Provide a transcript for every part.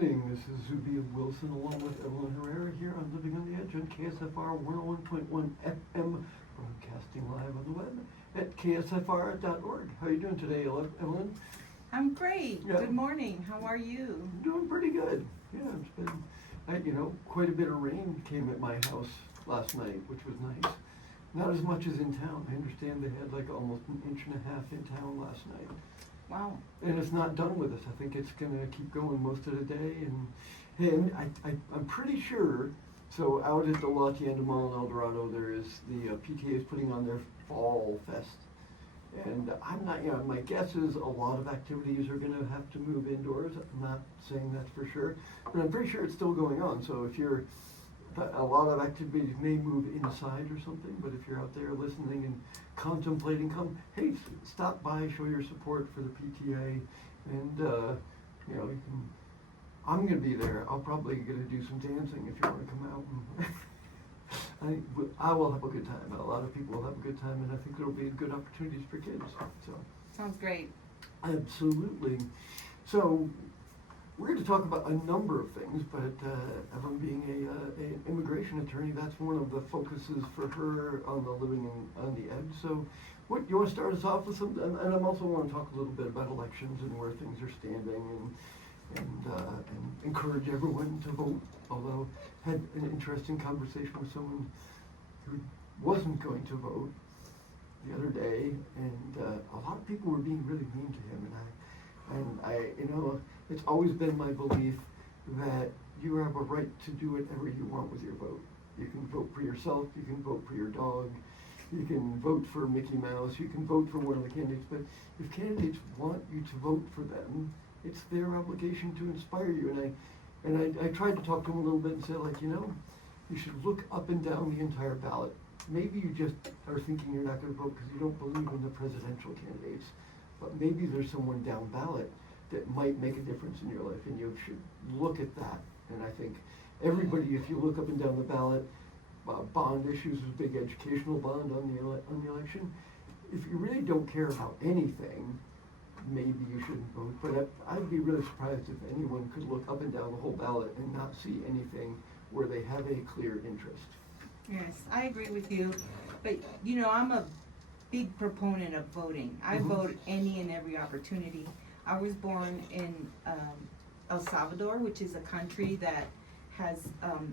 This is Zuby Wilson along with Evelyn Herrera here on Living on the Edge on KSFR 101.1 FM, broadcasting live on the web at ksfr.org. How are you doing today, Evelyn? I'm great. Yeah. Good morning. How are you? Doing pretty good. Yeah, it's been, quite a bit of rain came at my house last night, which was nice. Not as much as in town. I understand they had like almost an inch and a half in town last night. Wow. And it's not done with us. I think it's going to keep going most of the day. And I'm pretty sure, so out at the La Tienda Mall in El Dorado, there is the PTA is putting on their Fall Fest. And I'm not, my guess is a lot of activities are going to have to move indoors. I'm not saying that's for sure, but I'm pretty sure it's still going on. So if you're, a lot of activities may move inside or something, but if you're out there listening and contemplating, hey, stop by, show your support for the PTA, and you can. I'm going to be there. I'll probably going to do some dancing if you want to come out. And I will have a good time. A lot of people will have a good time, and I think there will be good opportunities for kids. So sounds great. Absolutely. So we're going to talk about a number of things, but Evelyn being an immigration attorney, that's one of the focuses for her on the Living on the Edge. So what, you want to start us off with some, and I also want to talk a little bit about elections and where things are standing and encourage everyone to vote, although had an interesting conversation with someone who wasn't going to vote the other day, and a lot of people were being really mean to him, and I it's always been my belief that you have a right to do whatever you want with your vote. You can vote for yourself, you can vote for your dog, you can vote for Mickey Mouse, you can vote for one of the candidates, but if candidates want you to vote for them, it's their obligation to inspire you. And I tried to talk to him a little bit and say, you should look up and down the entire ballot. Maybe you just are thinking you're not going to vote because you don't believe in the presidential candidates, but maybe there's someone down ballot that might make a difference in your life, and you should look at that. And I think everybody, if you look up and down the ballot, bond issues is a big educational bond on the election. If you really don't care about anything, maybe you shouldn't vote. But I'd be really surprised if anyone could look up and down the whole ballot and not see anything where they have a clear interest. Yes, I agree with you. But, I'm a big proponent of voting. I vote any and every opportunity. I was born in El Salvador, which is a country that has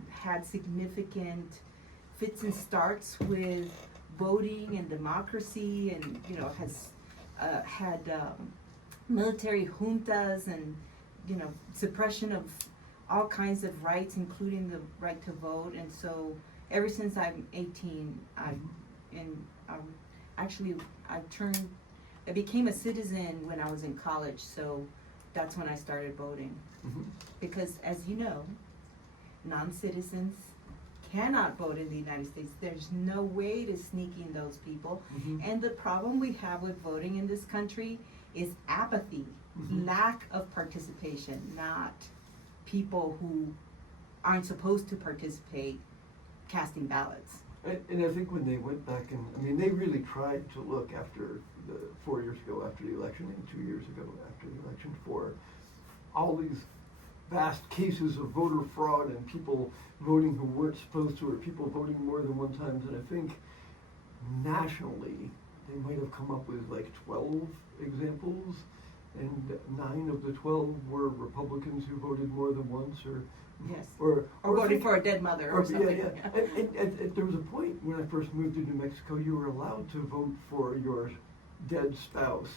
had significant fits and starts with voting and democracy, and has had military juntas and suppression of all kinds of rights, including the right to vote. And so ever since I'm 18, I became a citizen when I was in college, so that's when I started voting. Because as you know, non-citizens cannot vote in the United States. There's no way to sneak in those people. And the problem we have with voting in this country is apathy, lack of participation, not people who aren't supposed to participate casting ballots. And I think when they went back and, they really tried to look after 4 years ago after the election and 2 years ago after the election for all these vast cases of voter fraud and people voting who weren't supposed to, or people voting more than one time. And I think nationally they might have come up with like 12 examples, and 9 of the 12 were Republicans who voted more than once, or voting for a dead mother or something. Yeah. And there was a point when I first moved to New Mexico, you were allowed to vote for your dead spouse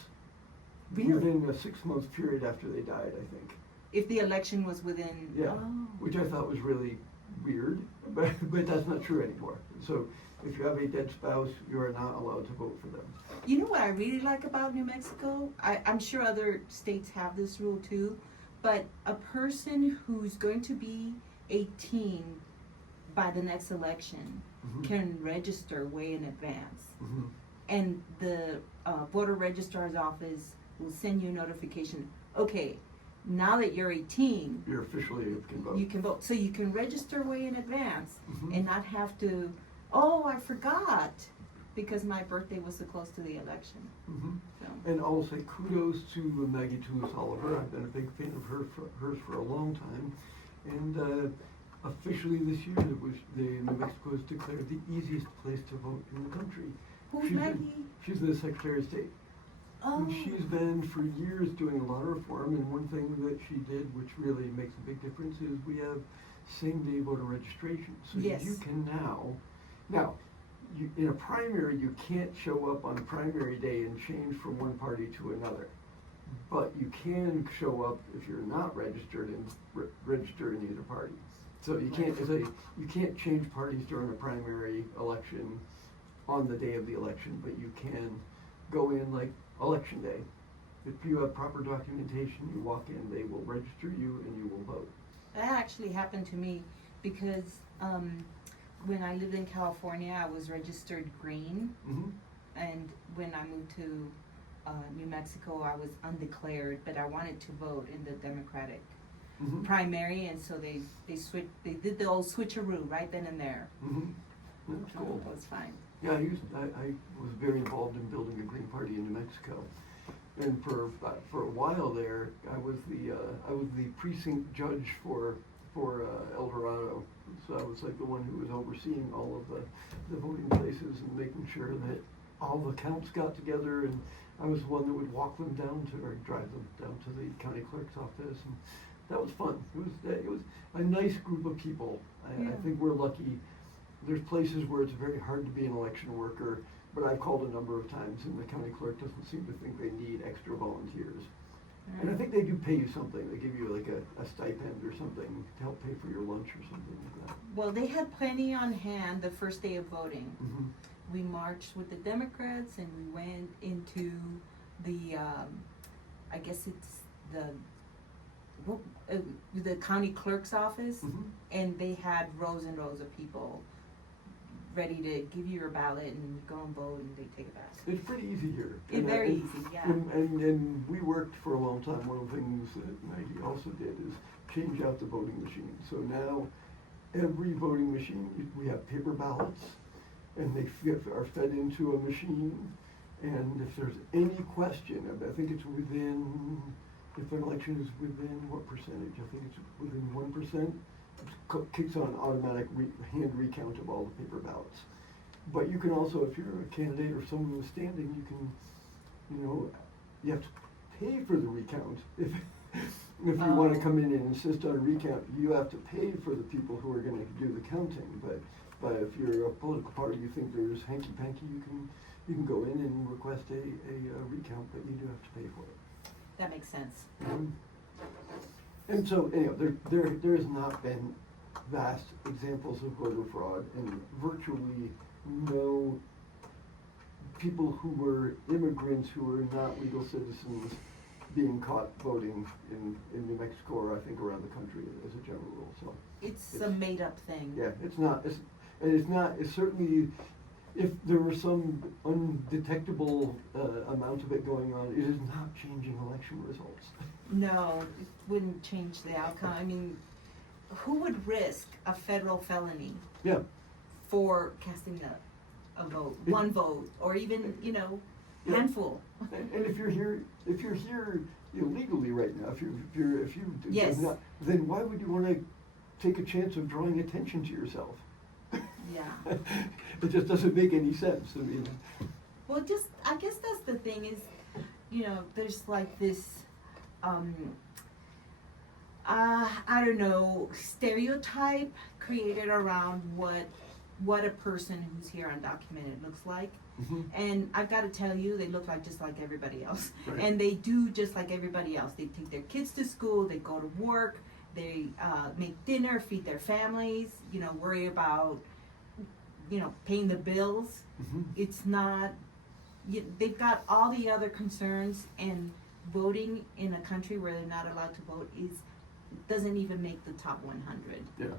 within a 6-month period after they died, I think. If the election was within... Yeah, which I thought was really weird, but that's not true anymore. So if you have a dead spouse, you are not allowed to vote for them. You know what I really like about New Mexico? I'm sure other states have this rule too, but a person who's going to be 18 by the next election can register way in advance. And the voter registrar's office will send you a notification, okay, now that you're 18, you're officially can vote. You can vote. So you can register way in advance and not have to, oh, I forgot. because my birthday was so close to the election. Mhm. So. And I'll say kudos to Maggie Toulouse Oliver. I've been a big fan of hers for a long time. And officially this year, New Mexico has declared the easiest place to vote in the country. Who's Maggie? She's the Secretary of State. Oh. And she's been for years doing a lot of reform, and one thing that she did, which really makes a big difference, is we have same-day voter registration. So Yes. you can now, in a primary, you can't show up on primary day and change from one party to another. But you can show up if you're not registered and register in either party. So you can't change parties during a primary election on the day of the election, but you can go in like election day. If you have proper documentation, you walk in, they will register you and you will vote. That actually happened to me because when I lived in California, I was registered green, Mm-hmm. and when I moved to New Mexico, I was undeclared, but I wanted to vote in the Democratic Mm-hmm. primary, and so they did the old switcheroo right then and there. Mm-hmm. That's cool. It was fine. Yeah, I was very involved in building a Green Party in New Mexico, and for a while there, I was the precinct judge for El Dorado. So I was like the one who was overseeing all of the voting places and making sure that all the counts got together, and I was the one that would walk them down to or drive them down to the county clerk's office, and that was fun. It was a nice group of people. I think we're lucky. There's places where it's very hard to be an election worker, but I've called a number of times, and the county clerk doesn't seem to think they need extra volunteers. And I think they do pay you something. They give you like a stipend or something to help pay for your lunch or something like that. Well, they had plenty on hand the first day of voting. Mm-hmm. We marched with the Democrats, and we went into the, I guess it's the county clerk's office, Mm-hmm. and they had rows and rows of people ready to give you your ballot and go and vote, and they take it back. It's pretty easy here. It's very easy, yeah. And we worked for a long time. One of the things that Maggie also did is change out the voting machine. So now every voting machine, we have paper ballots, and they are fed into a machine. And if there's any question, I think it's within, if an election is within what percentage? I think it's within 1%. Kicks on automatic hand recount of all the paper ballots. But you can also, if you're a candidate or someone who's standing, you can, you have to pay for the recount. If you want to come in and insist on a recount, you have to pay for the people who are going to do the counting. But if you're a political party, you think there's hanky-panky, you can go in and request a recount, but you do have to pay for it. That makes sense. And so, there has not been vast examples of voter fraud, and virtually no people who were immigrants who were not legal citizens being caught voting in New Mexico, or I think around the country as a general rule. So It's a made-up thing. yeah, it's certainly, if there were some undetectable amount of it going on, it is not changing election results. No, it wouldn't change the outcome. I mean, who would risk a federal felony Yeah. for casting a vote, one vote, or even, Yeah. handful? And if you're here illegally right now, if you Yes. not, then why would you want to take a chance of drawing attention to yourself? Yeah. It just doesn't make any sense. I mean, Well, I guess that's the thing is, there's like this, I don't know, stereotype created around what a person who's here undocumented looks like. mhm. And I've got to tell you, they look like just like everybody else. Right. And they do just like everybody else. They take their kids to school, they go to work, they make dinner, feed their families, worry about, paying the bills. Mhm. It's not, they've got all the other concerns, and voting in a country where they're not allowed to vote doesn't even make the top 100. Yeah.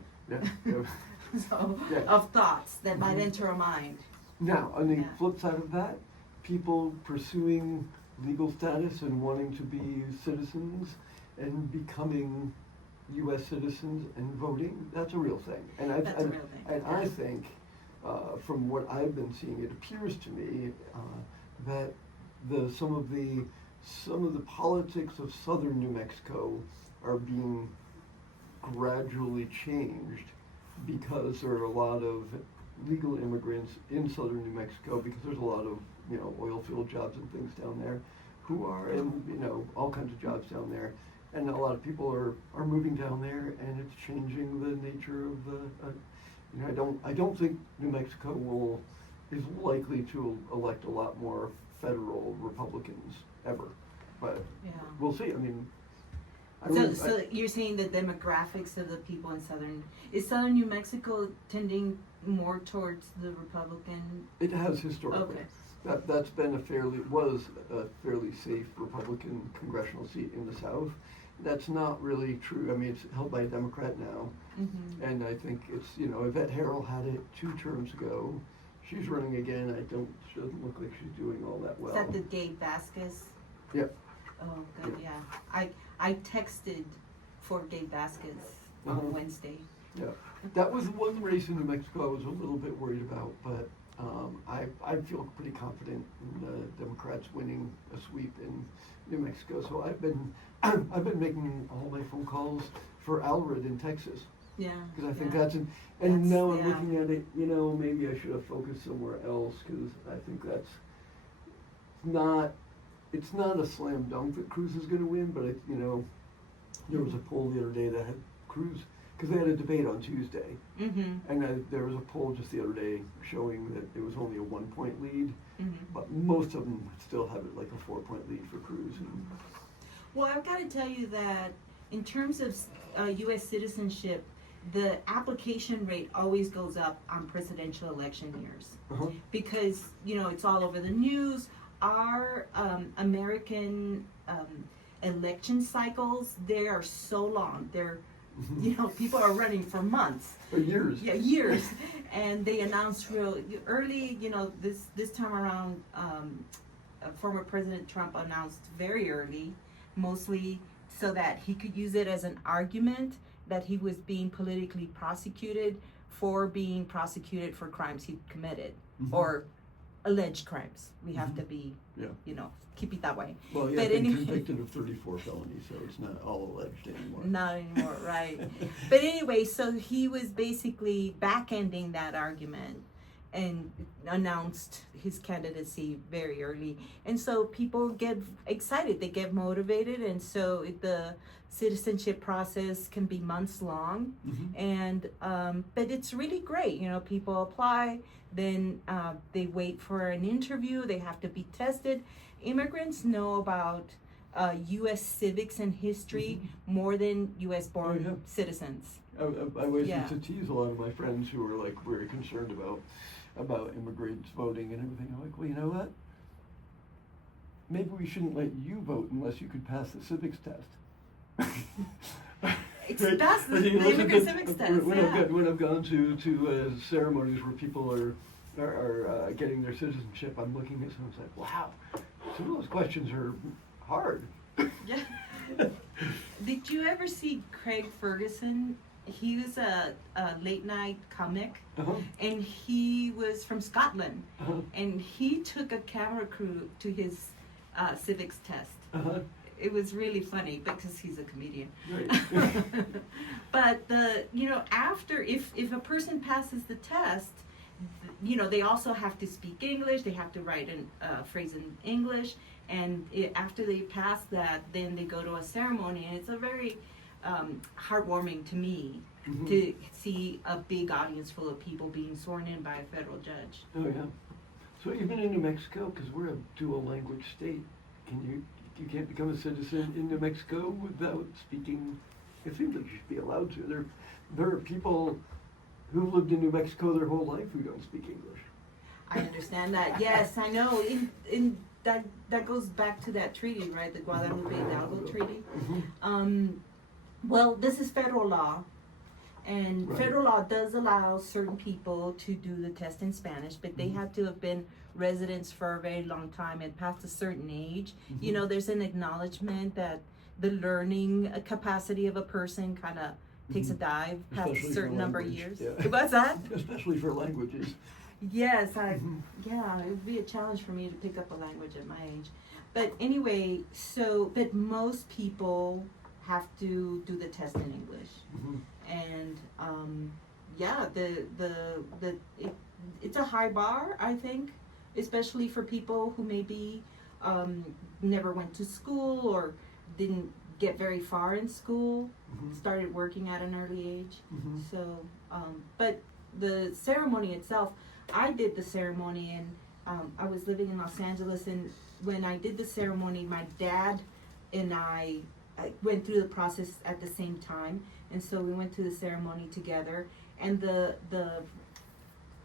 So, Yeah. of thoughts that might Mhm. enter a mind. Now, on the Yeah. flip side of that, people pursuing legal status and wanting to be citizens and becoming U.S. citizens and voting, that's a real thing. And That's a real thing, And yeah. I think from what I've been seeing, it appears to me that some of the politics of southern New Mexico are being gradually changed because there are a lot of legal immigrants in southern New Mexico, because there's a lot of oil field jobs and things down there, who are and all kinds of jobs down there, and a lot of people are moving down there, and it's changing the nature of the. I don't think New Mexico is likely to elect a lot more federal Republicans ever, but we'll see. I mean. So you're saying the demographics of the people in is southern New Mexico tending more towards the Republican? It has historically. Okay. That's been was a fairly safe Republican congressional seat in the South. That's not really true. I mean, it's held by a Democrat now, and I think it's Yvette Harrell had it 2 terms ago. She's running again. She doesn't look like she's doing all that well. Is that the Dave Vasquez? Yep. Oh, good. Yeah. I texted for Dave Vasquez on Wednesday. Yeah, that was one race in New Mexico I was a little bit worried about, but I feel pretty confident in the Democrats winning a sweep in New Mexico. So I've been making all my phone calls for Alred in Texas. Yeah. Because I think now I'm looking at it. Maybe I should have focused somewhere else, because I think that's not. It's not a slam dunk that Cruz is going to win, but there was a poll the other day that had Cruz, because they had a debate on Tuesday, and there was a poll just the other day showing that it was only a 1-point lead, but most of them still have it like a 4-point lead for Cruz. Well, I've got to tell you that in terms of U.S. citizenship, the application rate always goes up on presidential election years, because it's all over the news. Our American election cycles, they are so long. They're, people are running for months. For years. Yeah, years. And they announced real early, this time around, former President Trump announced very early, mostly so that he could use it as an argument that he was being politically prosecuted for being prosecuted for crimes he committed, or alleged crimes. We have to be, keep it that way. Well, yeah, been convicted of 34 felonies, so it's not all alleged anymore. Not anymore, right. But anyway, so he was basically back-ending that argument and announced his candidacy very early. And so people get excited, they get motivated, and so the citizenship process can be months long. And but it's really great. People apply, then they wait for an interview, they have to be tested. Immigrants know about U.S. civics and history more than U.S. born citizens. I always used to tease a lot of my friends who were like very concerned about immigrants voting and everything. I'm like, well, you know what? Maybe we shouldn't let you vote unless you could pass the civics test. That's the immigrant civics test. When I've gone to ceremonies where people are getting their citizenship, I'm looking at some and it's like, wow, some of those questions are hard. Yeah. Did you ever see Craig Ferguson? He was a late night comic, and he was from Scotland, and he took a camera crew to his civics test. It was really funny because he's a comedian. Right. But after if a person passes the test, they also have to speak English. They have to write a phrase in English, and after they pass that, then they go to a ceremony, and it's a very heartwarming to me to see a big audience full of people being sworn in by a federal judge. Oh yeah. So even in New Mexico, because we're a dual language state, you can't become a citizen in New Mexico without speaking. It seems like you should be allowed to. There are people who lived in New Mexico their whole life who don't speak English. I understand that. Yes, I know. In that goes back to that treaty, right? The Guadalupe Hidalgo Treaty. Well, this is federal law, and federal law does allow certain people to do the test in Spanish, but they have to have been residents for a very long time and past a certain age. There's an acknowledgement that the learning capacity of a person kind of takes a dive past Especially a certain for number of language, years. yeah. What's that? Especially for languages. Yes, Mhm. yeah, it would be a challenge for me to pick up a language at my age. But anyway, but most people have to do the test in English. Mhm. And, yeah, it's a high bar, I think, especially for people who maybe, never went to school or didn't get very far in school, Mhm. started working at an early age. Mhm. So, but the ceremony itself, I did the ceremony, and I was living in Los Angeles, and when I did the ceremony, my dad and I went through the process at the same time, and so we went to the ceremony together. And the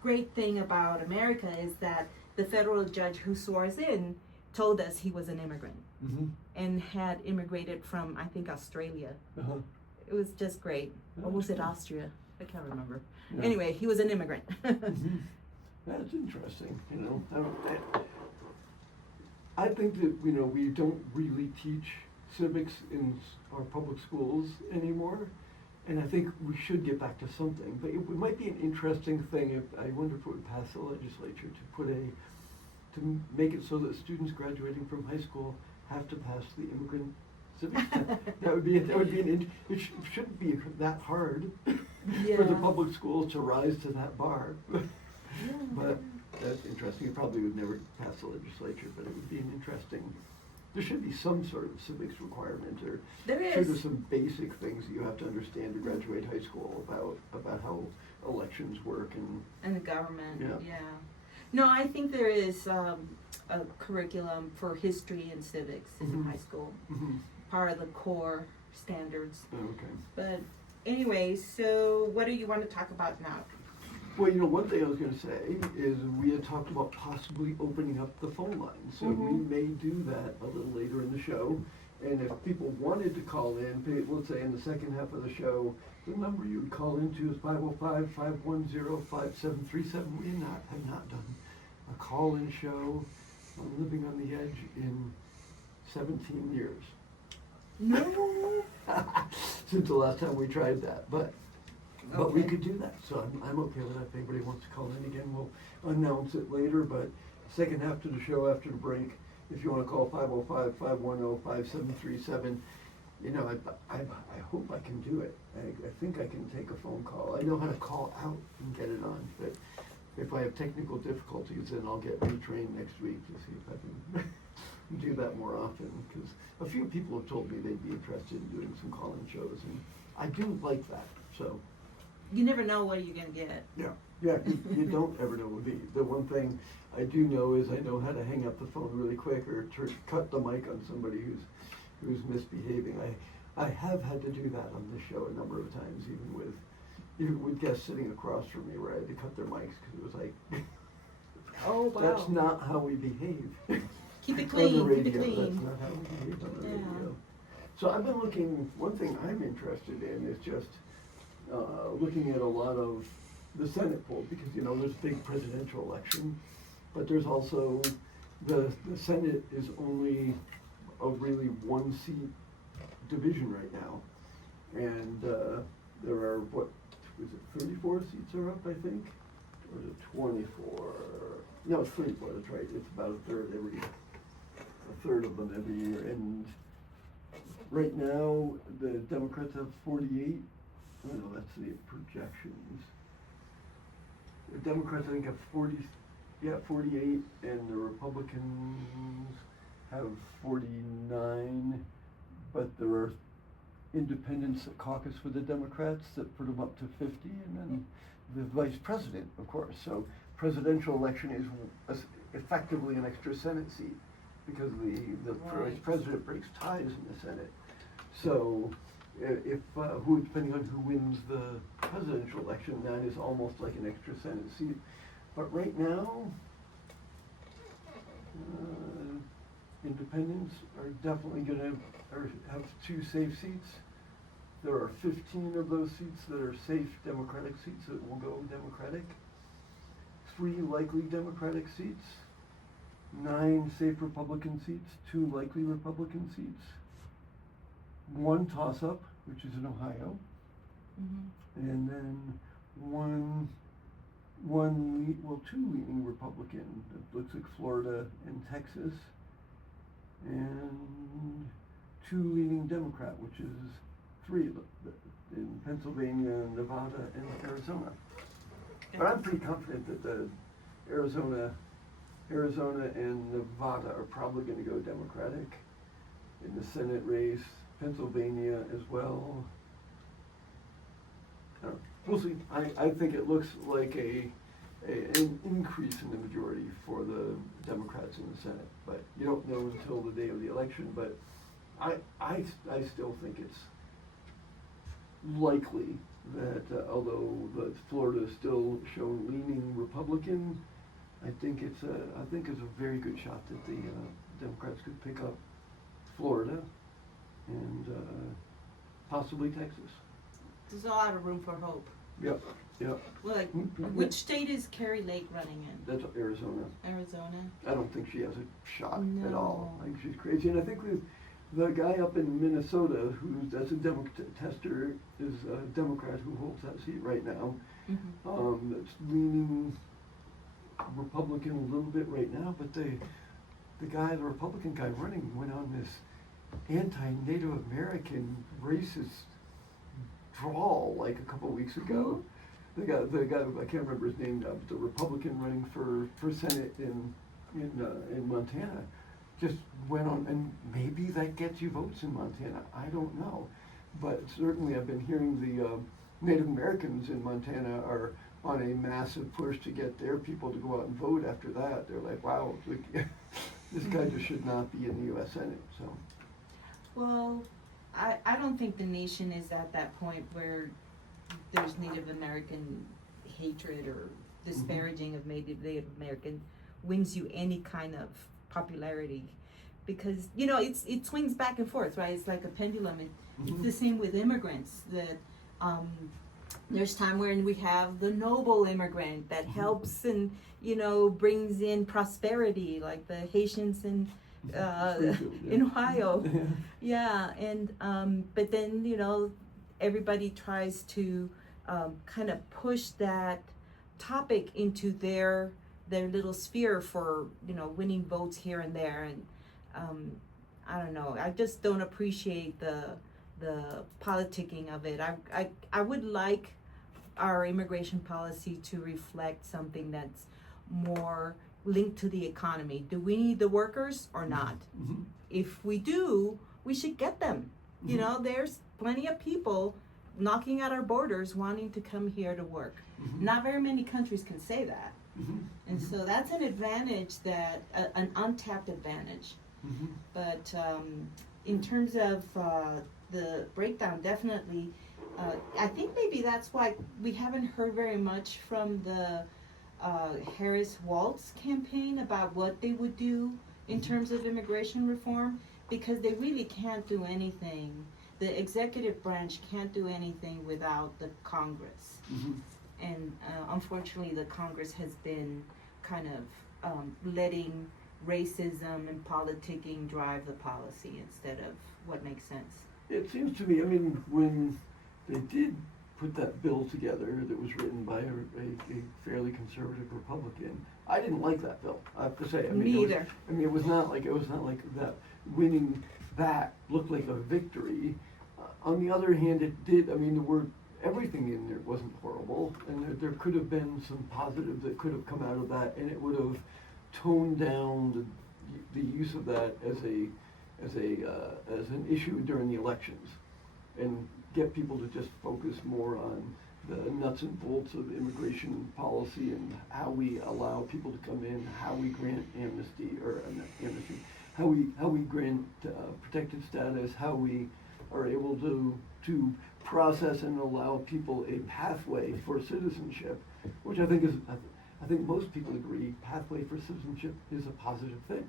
great thing about America is that the federal judge who swore us in told us he was an immigrant Mhm. and had immigrated from, I think, Australia. Uh-huh. It was just great. Or was it That's Austria? I can't remember. Yeah. Anyway, he was an immigrant. Mhm. That's interesting, you know. I think that, you know, we don't really teach civics in our public schools anymore, and I think we should get back to something. But it might be an interesting thing if, I wonder if it would pass the legislature to make it so that students graduating from high school have to pass the immigrant civics test. It shouldn't be that hard for the Yeah. public schools to rise to that bar. But that's interesting. It probably would never pass the legislature, but it would be an interesting. There should be some sort of civics requirement, or There sure, is. there's some basic things that you have to understand to graduate high school about how elections work And the government, Yeah. yeah. No, I think there is a curriculum for history and civics in Mhm. high school, Mhm. part of the core standards. Okay. But anyway, so what do you want to talk about now? Well, you know, one thing I was going to say is we had talked about possibly opening up the phone line. So we Mhm. may do that a little later in the show. And if people wanted to call in, let's say in the second half of the show, the number you would call into is 505-510-5737. We have not done a call-in show on Living on the Edge in 17 years. No. Since the last time we tried that, but we Okay. could do that, so I'm okay with that. If anybody wants to call in again, we'll announce it later, but second half to the show after the break, if you wanna call 505-510-5737, you know, I hope I can do it. I think I can take a phone call. I know how to call out and get it on, but if I have technical difficulties, then I'll get retrained next week to see if I can do that more often, because a few people have told me they'd be interested in doing some call-in shows, and I do like that, so. You never know what you're going to get. Yeah, you don't ever know with me. The one thing I do know is I know how to hang up the phone really quick or to cut the mic on somebody who's misbehaving. I have had to do that on this show a number of times, even with guests sitting across from me, where I had to cut their mics because it was like, Oh, wow. that's not how we behave. Keep it On the clean, keep it radio, clean. that's not how we behave on the Yeah. radio. So I've been looking, one thing I'm interested in is just looking at a lot of the Senate poll, because, you know, there's a big presidential election, but there's also, the Senate is only a really one seat division right now. And there are, what, is it 34 seats are up, I think? Or is it 24? No, it's 34, that's right. It's about a third of them every year. And right now, the Democrats have 48. Oh, no, that's the projections. The Democrats, I think, have 48, and the Republicans have 49, but there are independents that caucus for the Democrats that put them up to 50, and then the vice president, of course. So presidential election is effectively an extra Senate seat, because the Right. vice president breaks ties in the Senate. So if depending on who wins the presidential election, that is almost like an extra Senate seat. But right now, independents are definitely gonna have 2 safe seats. There are 15 of those seats that are safe Democratic seats that will go Democratic. 3 likely Democratic seats. 9 safe Republican seats, 2 likely Republican seats. 1 toss-up, which is in Ohio. and then two leaning Republican. It looks like Florida and Texas, and two leaning Democrat, which is three in Pennsylvania, Nevada, and Arizona. But I'm pretty confident that the Arizona and Nevada are probably going to go Democratic. In the Senate race, Pennsylvania as well. We'll see. I think it looks like an increase in the majority for the Democrats in the Senate, but you don't know until the day of the election. But I still think it's likely that although Florida is still shown leaning Republican, I think it's a very good shot that the Democrats could pick up Florida and possibly Texas. There's a lot of room for hope. Yep. Well, like, which state is Carrie Lake running in? That's Arizona. Arizona? I don't think she has a shot at No. all. I think she's crazy. And I think the guy up in Minnesota that's a tester is a Democrat who holds that seat right now. Mm-hmm. That's leaning Republican a little bit right now, but the Republican guy running went on this anti-Native American racist drawl like a couple weeks ago. The guy I can't remember his name now, but the Republican running for Senate in Montana just went on, and maybe that gets you votes in Montana. I don't know, but certainly I've been hearing the Native Americans in Montana are on a massive push to get their people to go out and vote. After that, they're like, wow, this guy just should not be in the U.S. Senate. So, well, I don't think the nation is at that point where there's Native American hatred or disparaging of Native American wins you any kind of popularity, because it swings back and forth, right? It's like a pendulum. It's the same with immigrants. That there's time when we have the noble immigrant that helps and brings in prosperity, like the Haitians in Ohio. Yeah, and but then everybody tries to kind of push that topic into their little sphere for winning votes here and there, and I don't know. I just don't appreciate the politicking of it. I would like our immigration policy to reflect something that's more linked to the economy. Do we need the workers or not? Mm-hmm. If we do, we should get them. Mm-hmm. There's plenty of people knocking at our borders wanting to come here to work. Mm-hmm. Not very many countries can say that. Mm-hmm. And so that's an advantage, an untapped advantage. Mm-hmm. But in terms of the breakdown, definitely, I think maybe that's why we haven't heard very much from the Harris-Walz campaign about what they would do in terms of immigration reform, because they really can't do anything. The executive branch can't do anything without the Congress. Mm-hmm. And unfortunately, the Congress has been kind of letting racism and politicking drive the policy instead of what makes sense. It seems to me, when they did put that bill together that was written by a fairly conservative Republican, I didn't like that bill, I have to say. Me either. It was not like that. Winning that looked like a victory. On the other hand, it did. Everything in there wasn't horrible, and there could have been some positives that could have come out of that, and it would have toned down the use of that as an issue during the elections, and get people to just focus more on the nuts and bolts of immigration policy and how we allow people to come in, how we grant how we grant protected status, how we are able to process and allow people a pathway for citizenship, which I think most people agree pathway for citizenship is a positive thing.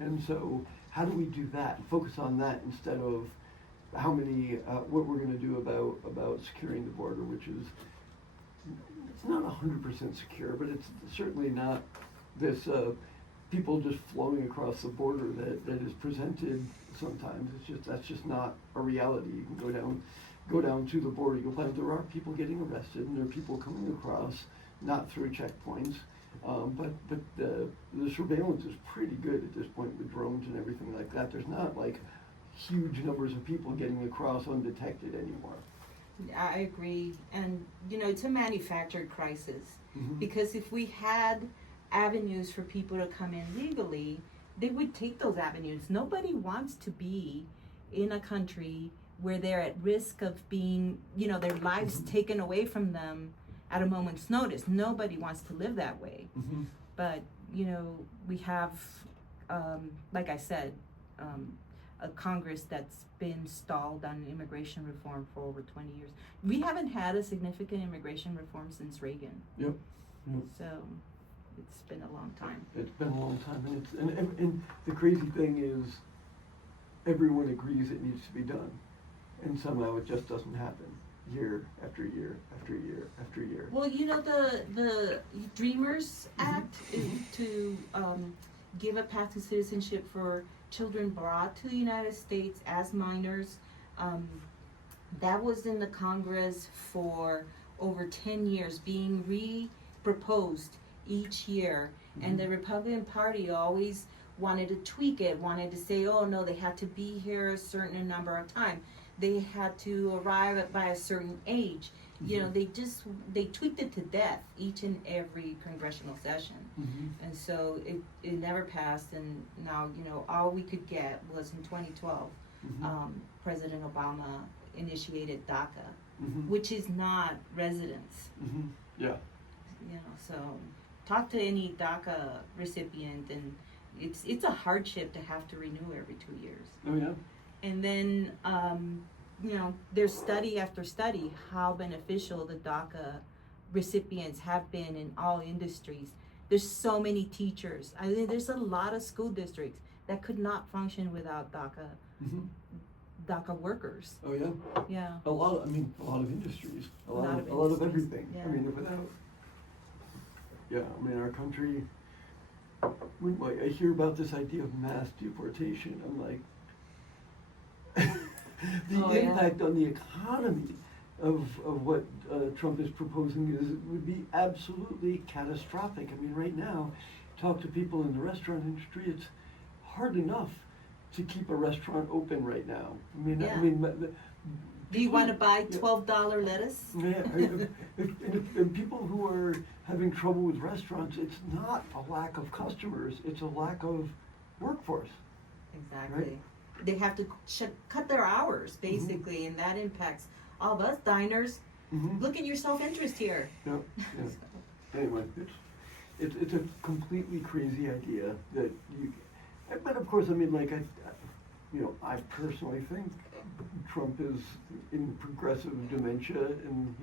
And so how do we do that? Focus on that instead of how many, what we're going to do about securing the border, which is, it's not 100% secure, but it's certainly not this people just flowing across the border that is presented sometimes. That's just not a reality. You can go down go down to the border, you'll find there are people getting arrested and there are people coming across, not through checkpoints. But the surveillance is pretty good at this point with drones and everything like that. There's not like huge numbers of people getting across undetected anymore. I agree, and it's a manufactured crisis, Mhm. because if we had avenues for people to come in legally, they would take those avenues. Nobody wants to be in a country where they're at risk of being, their lives Mhm. taken away from them at a moment's notice. Nobody wants to live that way. Mm-hmm. But, we have, like I said, a Congress that's been stalled on immigration reform for over 20 years. We haven't had a significant immigration reform since Reagan. Yep. So it's been a long time. It's been a long time, and the crazy thing is, everyone agrees it needs to be done, and somehow it just doesn't happen, year after year after year after year. Well, the Dreamers Act is to give a path to citizenship for children brought to the United States as minors. That was in the Congress for over 10 years, being re-proposed each year. And the Republican Party always wanted to tweak it, wanted to say, oh no, they had to be here a certain number of time. They had to arrive by a certain age. They tweaked it to death each and every congressional session. Mm-hmm. And so it never passed, and now, all we could get was in 2012, Mm-hmm. President Obama initiated DACA, Mm-hmm. which is not residence. Mm-hmm. Yeah. So talk to any DACA recipient, and it's a hardship to have to renew every 2 years. Oh yeah. And then, there's study after study how beneficial the DACA recipients have been in all industries. There's so many teachers. I mean, there's a lot of school districts that could not function without DACA workers. Oh yeah. Yeah. A lot of industries. A lot of industries, everything. yeah. I mean, our country. When I hear about this idea of mass deportation, I'm like, the impact on the economy of what Trump is proposing would be absolutely catastrophic. I mean, right now, talk to people in the restaurant industry, it's hard enough to keep a restaurant open right now. Yeah. Do you want to buy $12 lettuce? Yeah, and people who are having trouble with restaurants, it's not a lack of customers, it's a lack of workforce. Exactly. Right? They have to cut their hours, basically, and that impacts all of us diners. Mm-hmm. Look at your self-interest here. Yeah, yeah. Anyway, it's a completely crazy idea that but of course, I personally think Trump is in progressive dementia, and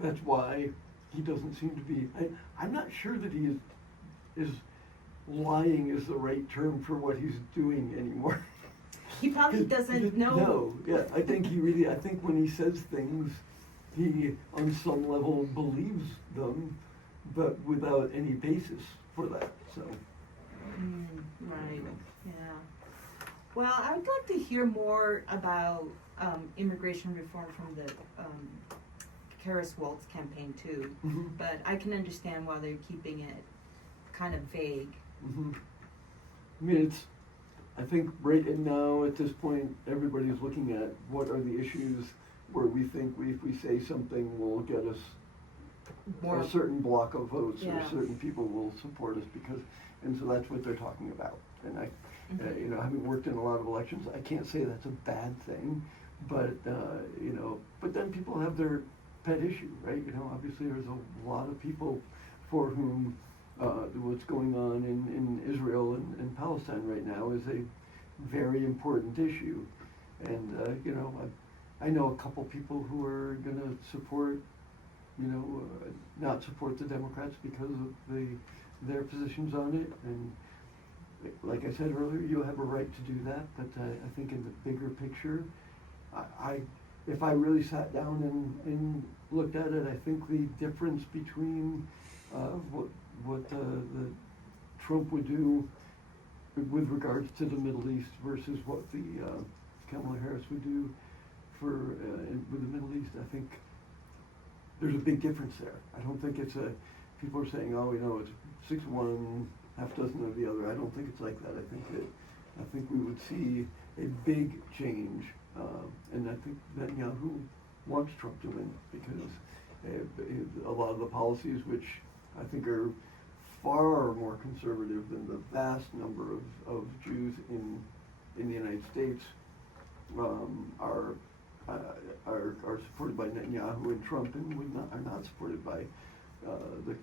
that's why he doesn't seem to be. I'm not sure that he is lying is the right term for what he's doing anymore. He probably doesn't know. No, yeah, I think when he says things, he on some level believes them, but without any basis for that. So. Right. Yeah. Well, I'd like to hear more about immigration reform from the Karis Waltz campaign too. Mm-hmm. But I can understand why they're keeping it kind of vague. Mm-hmm. I mean, I think right now at this point, everybody's looking at what are the issues where we think if we say something will get us a certain block of votes, or certain people will support us and so that's what they're talking about. And having worked in a lot of elections, I can't say that's a bad thing, but but then people have their pet issue, right? Obviously there's a lot of people for whom what's going on in Israel and Palestine right now is a very important issue, and I know a couple people who are going to support, not support the Democrats because of their positions on it, and like I said earlier, you have a right to do that, but I think in the bigger picture, if I really sat down and looked at it, I think the difference between what the Trump would do with regards to the Middle East versus what the Kamala Harris would do with the Middle East, I think there's a big difference there. I don't think people are saying, oh, it's 6-1, half dozen of the other. I don't think it's like that. I think we would see a big change, and I think Netanyahu wants Trump to win because a lot of the policies, which I think are far more conservative than the vast number of Jews in the United States, are supported by Netanyahu and Trump, and are not supported by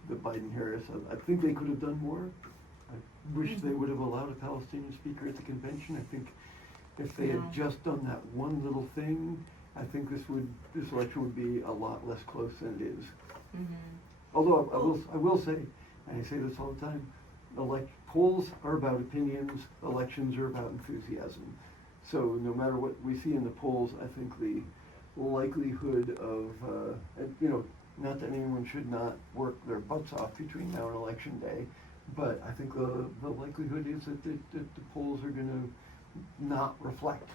the Biden-Harris. I think they could have done more. I wish they would have allowed a Palestinian speaker at the convention. I think if they had just done that one little thing, I think this election would be a lot less close than it is. Mm-hmm. Although I will say, and I say this all the time, polls are about opinions, elections are about enthusiasm. So no matter what we see in the polls, I think the likelihood of, not that anyone should not work their butts off between now and election day, but I think the likelihood is that the polls are going to not reflect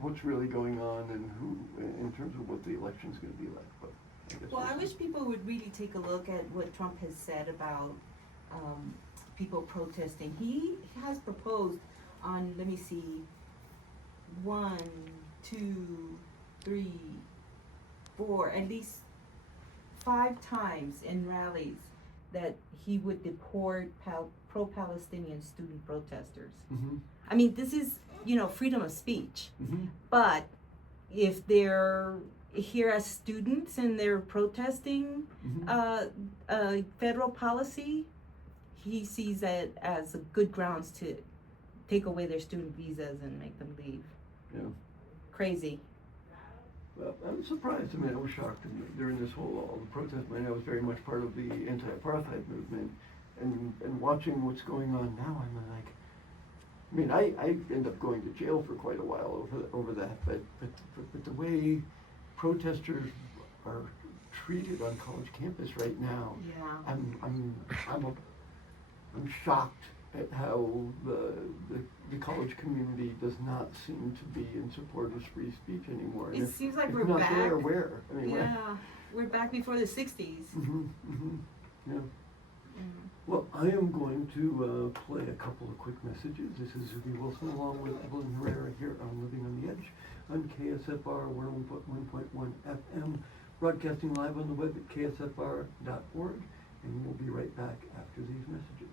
what's really going on and in terms of what the election's going to be like. But I wish people would really take a look at what Trump has said about people protesting. He has proposed on, let me see, 1, 2, 3, 4, at least 5 times in rallies that he would deport pro-Palestinian student protesters. Mm-hmm. I mean, this is, freedom of speech. Mm-hmm. But if they're here as students and they're protesting federal policy, he sees it as a good grounds to take away their student visas and make them leave. Yeah. Crazy. Well, I'm surprised. I mean, I was shocked during this all the protest. I was very much part of the anti-apartheid movement, and watching what's going on now, I'm like, I mean, I end up going to jail for quite a while over that, but the way protesters are treated on college campus right now, Yeah. I'm shocked at how the college community does not seem to be in support of free speech anymore. It seems like we're not back. There, where? I mean, We're back before the 60s. Mm-hmm, mm-hmm, yeah. Mm. Well, I am going to play a couple of quick messages. This is Zuby Wilson along with Evelyn Herrera here on Living on the Edge on KSFR 101.1 FM, broadcasting live on the web at ksfr.org, and we'll be right back after these messages.